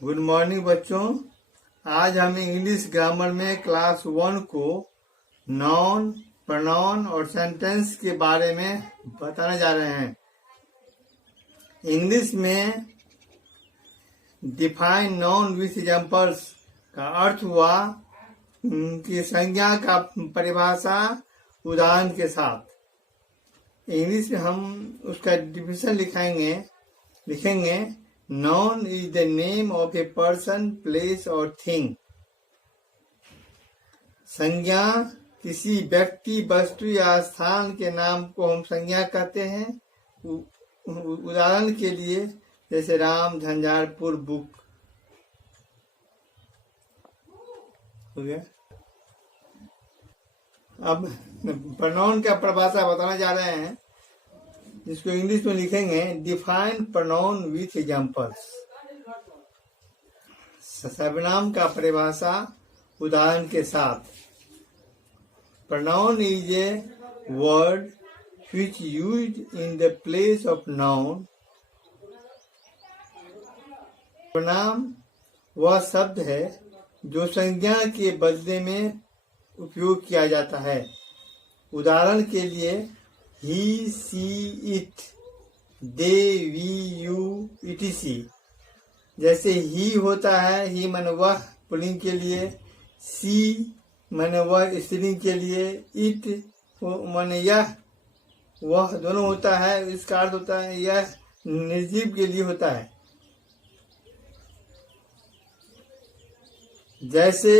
Good morning बच्चों। आज हम इंग्लिश ग्रामर में क्लास 1 को नाउन, प्रोनाउन और सेंटेंस के बारे में बताने जा रहे हैं। इंग्लिश में डिफाइन नाउन विथ एग्जांपल्स का अर्थ हुआ कि संज्ञा का परिभाषा उदाहरण के साथ। इंग्लिश में हम उसका डिफिनेशन लिखेंगे noun is the name of a person, place और थिंग। संज्ञा किसी व्यक्ति, वस्तु या स्थान के नाम को हम संज्ञा कहते हैं। उदाहरण के लिए जैसे राम, झंझारपुर, बुक हो गया। अब प्रोनाउन का परिभाषा बताने जा रहे हैं, जिसको इंग्लिश में लिखेंगे डिफाइन प्रोनाउन विथ एग्जांपल्स। सर्वनाम का परिभाषा उदाहरण के साथ। Pronoun is a word which used in the place of noun। Pronoun वह शब्द है जो संज्ञा के बदले में उपयोग किया जाता है। उदाहरण के लिए he, she, it, they, we, you, etc। जैसे he होता है, he माने वह पुल्लिंग के लिए, she माने वह स्त्रीलिंग के लिए, it माने यह वह दोनों होता है। इसका अर्थ होता है यह निर्जीव के लिए होता है। जैसे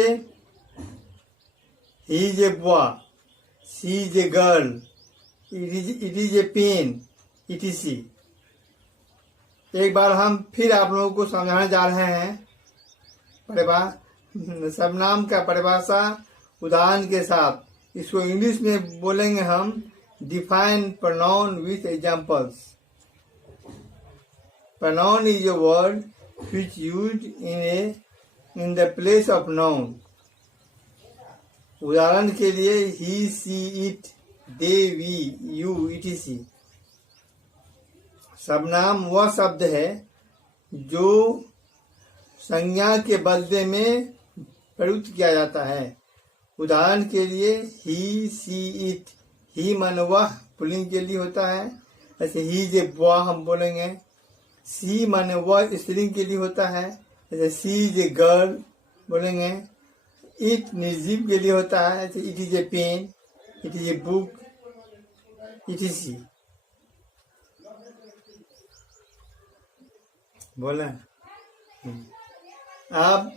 he is a boy, she is a girl, it is a pen, etc। एक बार हम फिर आप लोगों को समझाने जा रहे हैं सर्वनाम का परिभाषा उदाहरण के साथ। इसको इंग्लिश में बोलेंगे हम define pronoun with examples. Pronoun is a word which used in the place of noun. उदाहरण के लिए he, she, it, they, we, you, etc। सर्वनाम वह शब्द है जो संज्ञा के बदले में प्रयुक्त किया जाता है। उदाहरण के लिए ही, सी, इट। ही माने वह पुल्लिंग के लिए होता है, ऐसे ही जे बॉय हम बोलेंगे। सी माने वह स्त्रीलिंग के लिए होता है, ऐसे सी जे गर्ल बोलेंगे। इट निर्जीव के लिए होता है, ऐसे it is a pen, it is a book, etc। बोले। अब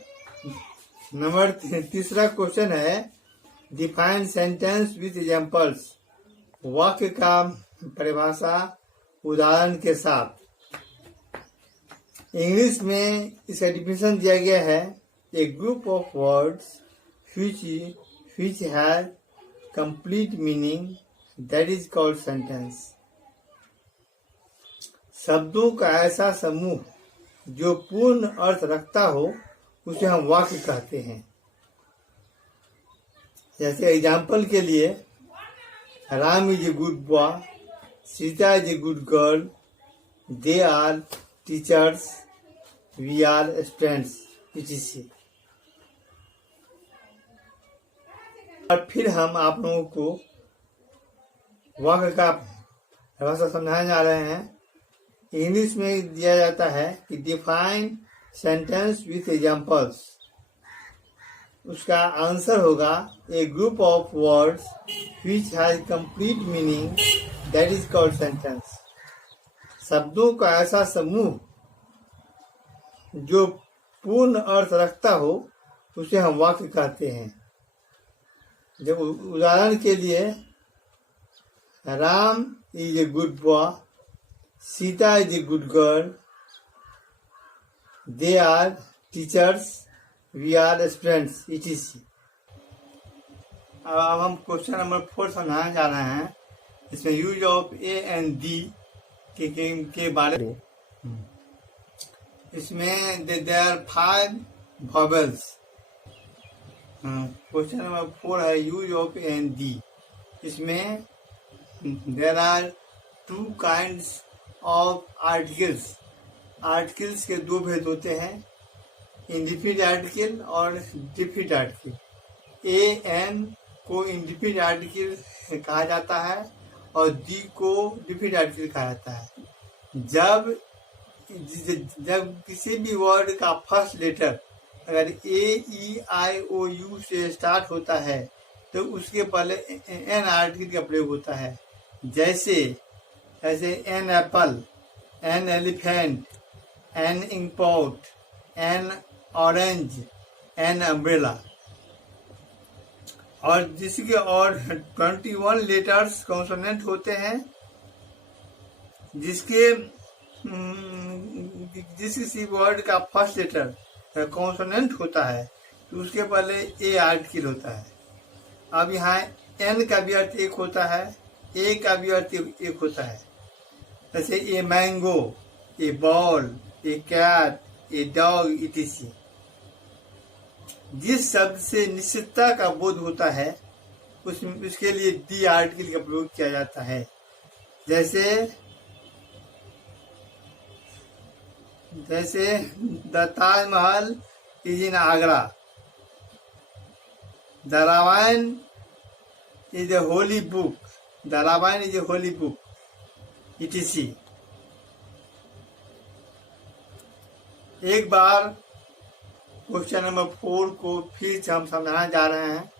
नंबर तीसरा क्वेश्चन है डिफाइन सेंटेंस विथ एग्जांपल्स। वाक्य का परिभाषा उदाहरण के साथ। इंग्लिश में इसका डिफिनेशन दिया गया है a group of words which have complete meaning that is called sentence। शब्दों का ऐसा समूह जो पूर्ण अर्थ रखता हो उसे हम वाक्य कहते हैं। जैसे एग्जाम्पल के लिए Ram is a good boy, Sita is a good girl, they are teachers, we are students, etc। और फिर हम आप लोगों को वाक्य का भाषा समझाने जा रहे हैं। इंग्लिश में दिया जाता है कि डिफाइन सेंटेंस विथ एग्जांपल्स। उसका आंसर होगा a group of words which has complete meaning that is called sentence। शब्दों का ऐसा समूह जो पूर्ण अर्थ रखता हो उसे हम वाक्य कहते हैं। जब उदाहरण के लिए Ram is a good boy, Sita is a good girl, they are teachers, we are students, etc। अब हम क्वेश्चन नंबर 4 समझाने जा रहे हैं। इसमें use of a and the के बारे में। इसमें there are 5 vowels. Question number 4 है use of a and the. इसमें there are 2 kinds of articles. Articles के 2 भेद होते हैं। इंडिफिनिट आर्टिकल और डिफिनिट आर्टिकल। ए एन को इंडिफिनिट आर्टिकल कहा जाता है और दी को डिफिनिट आर्टिकल कहा जाता है। जब किसी भी वर्ड का फर्स्ट लेटर अगर ए ई आई ओ यू से स्टार्ट होता है तो उसके पहले एन आर्टिकल का प्रयोग होता है। जैसे an apple, an elephant, an inkpot, an orange, an umbrella. और जिसके और 21 लेटर्स कॉन्सोनेंट होते हैं, जिस किसी वर्ड का फर्स्ट लेटर कॉन्सोनेंट होता है तो उसके पहले ए आर्टिकल होता है। अब यहाँ एन का भी अर्थ एक होता है, ए का भी अर्थ एक होता है। जैसे a mango, a ball, a cat, a dog इत्यादि। जिस शब्द से निश्चितता का बोध होता है उसके लिए दी आर्टिकल का प्रयोग किया जाता है। जैसे the Taj Mahal is in Agra, the Ramayana is a holy book, the Ramayana is a holy book etc. एक बार क्वेश्चन नंबर 4 को फिर से हम समझाना जा रहे हैं।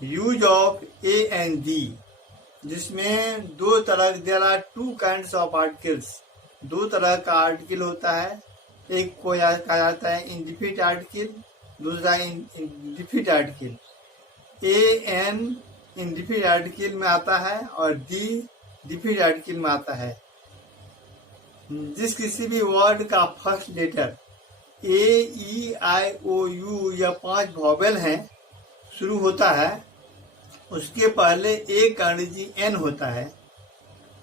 Use of a and the, जिसमें दो तरह, there are 2 kinds of articles, 2 तरह का आर्टिकल होता है। एक को कहा जाता है इंडिफिनिट आर्टिकल, दूसरा indefinite article. A N indefinite article में आता है और दी डिफिनिट आर्टिकल में आता है। जिस किसी भी वर्ड का first letter A E I O U या 5 वॉवेल हैं शुरू होता है, उसके पहले एक कांडिजी एन होता है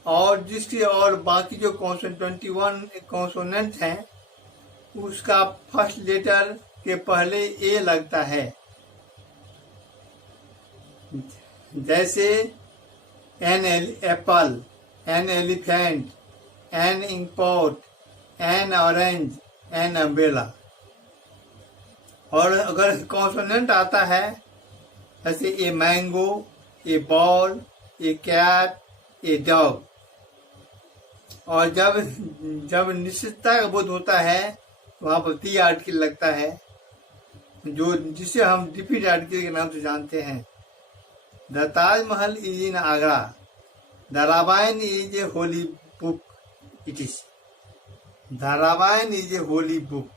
और जिसके और बाकी जो 21 कॉन्सोनेंट हैं उसका फर्स्ट लेटर के पहले ए लगता है। जैसे an apple, an elephant, an inkpot, an orange, an umbrella. और अगर कॉन्सोनेंट आता है जैसे a mango, a ball, a cat, a dog. और जब निश्चितता का बोध होता है वहां पर दी आर्टिकल लगता है, जिसे हम डिफिनिट आर्टिकल के नाम से जानते हैं। The Taj Mahal is in Agra, the Ramayana is a holy book it is, the Ramayana is a holy book.